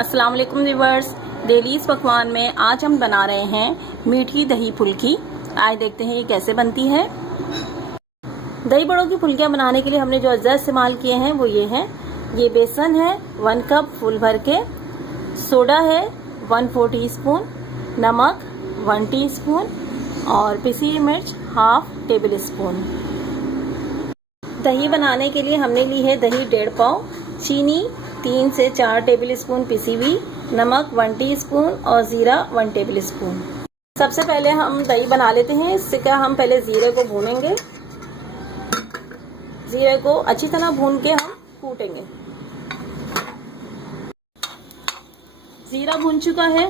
अस्सलाम वालेकुम viewers, dailies पकवान में आज हम बना रहे हैं मीठी दही फुल्की। आज देखते हैं ये कैसे बनती है। दही बड़ों की फुल्कियां बनाने के लिए हमने जो अज्जा इस्तेमाल किए हैं वो ये हैं। ये बेसन है 1 कप फुल भर के, सोडा है 1/4 टीस्पून, नमक 1 टीस्पून और पिसी मिर्च 1/2 टेबल स्पून। दही बनाने के लिए हमने ली है दही 1.5 पाव, चीनी 3 से 4 टेबल स्पून पिसी हुई, नमक 1 टीस्पून और जीरा 1 टेबल स्पून। सबसे पहले हम दही बना लेते हैं। इससे क्या, हम पहले जीरे को भूनेंगे। जीरे को अच्छी तरह भून के हम कूटेंगे। जीरा भून चुका है,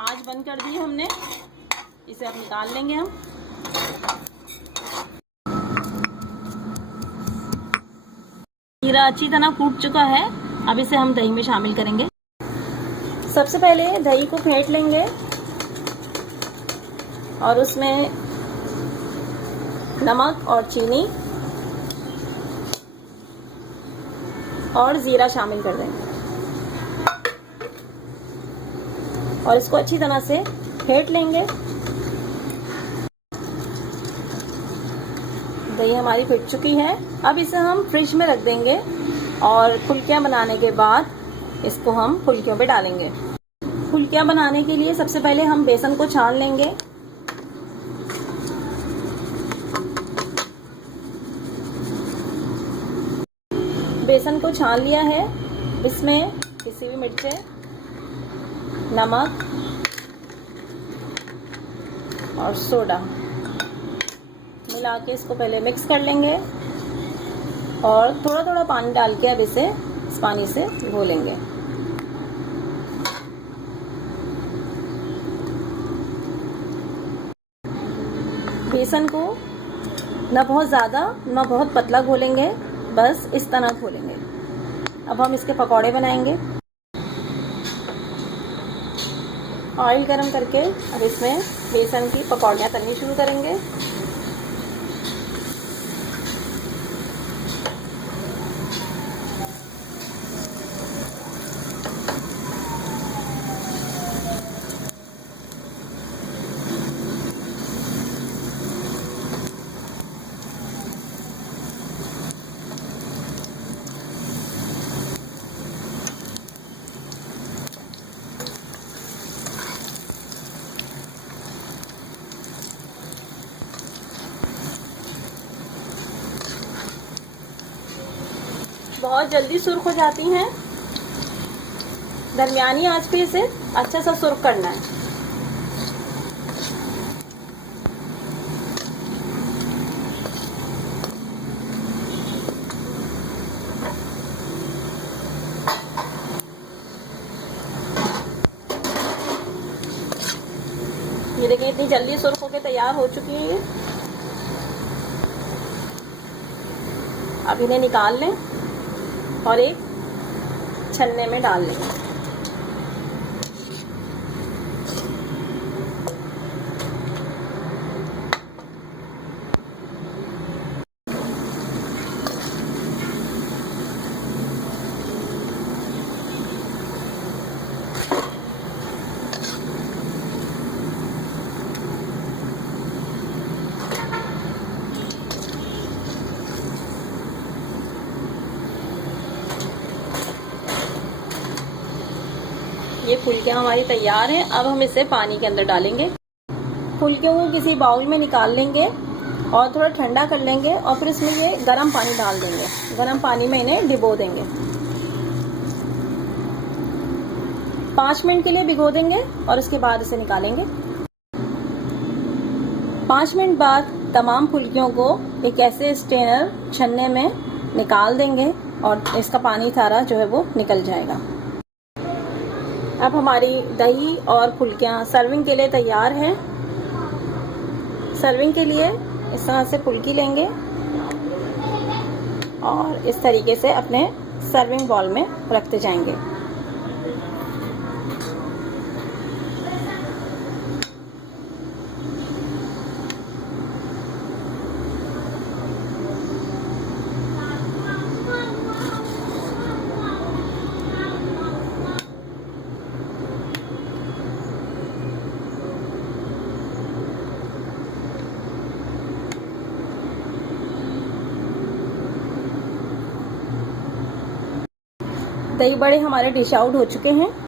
आंच बंद कर दी हमने। इसे अब निकाल लेंगे हम। जीरा अच्छी तरह कूट चुका है, अब इसे हम दही में शामिल करेंगे। सबसे पहले दही को फेंट लेंगे और उसमें नमक और चीनी और जीरा शामिल कर देंगे और इसको अच्छी तरह से फेंट लेंगे। दही हमारी फेंट चुकी है, अब इसे हम फ्रिज में रख देंगे और फुल्कियां बनाने के बाद इसको हम फुल्कियों पे डालेंगे। फुल्कियां बनाने के लिए सबसे पहले हम बेसन को छान लेंगे। बेसन को छान लिया है, इसमें पिसी हुई मिर्चें, नमक और सोडा मिला के इसको पहले मिक्स कर लेंगे और थोड़ा थोड़ा पानी डाल के अब इसे इस पानी से घोलेंगे। बेसन को न बहुत ज़्यादा न बहुत पतला घोलेंगे, बस इस तरह घोलेंगे। अब हम इसके पकौड़े बनाएंगे। ऑयल गरम करके अब इसमें बेसन की पकौड़ियाँ तलनी शुरू करेंगे। बहुत जल्दी सुर्ख हो जाती हैं। दरमियानी आंच पे इसे अच्छा सा सुर्ख करना है। ये देखिए इतनी जल्दी सुर्ख होकर तैयार हो चुकी है ये। अब इन्हें निकाल लें और एक छन्ने में डाल लेंगे। ये फुल्कियाँ हमारी तैयार हैं। अब हम इसे पानी के अंदर डालेंगे। फुल्कियों को किसी बाउल में निकाल लेंगे और थोड़ा ठंडा कर लेंगे और फिर इसमें ये गर्म पानी डाल देंगे। गर्म पानी में इन्हें डिबो देंगे। 5 मिनट के लिए भिगो देंगे और उसके बाद इसे निकालेंगे। 5 मिनट बाद तमाम फुल्कियों को एक ऐसे स्ट्रेनर छन्ने में निकाल देंगे और इसका पानी सारा जो है वो निकल जाएगा। अब हमारी दही और फुल्कियाँ सर्विंग के लिए तैयार हैं। सर्विंग के लिए इस तरह से फुल्की लेंगे और इस तरीके से अपने सर्विंग बाउल में रखते जाएंगे। दही बड़े हमारे डिश आउट हो चुके हैं।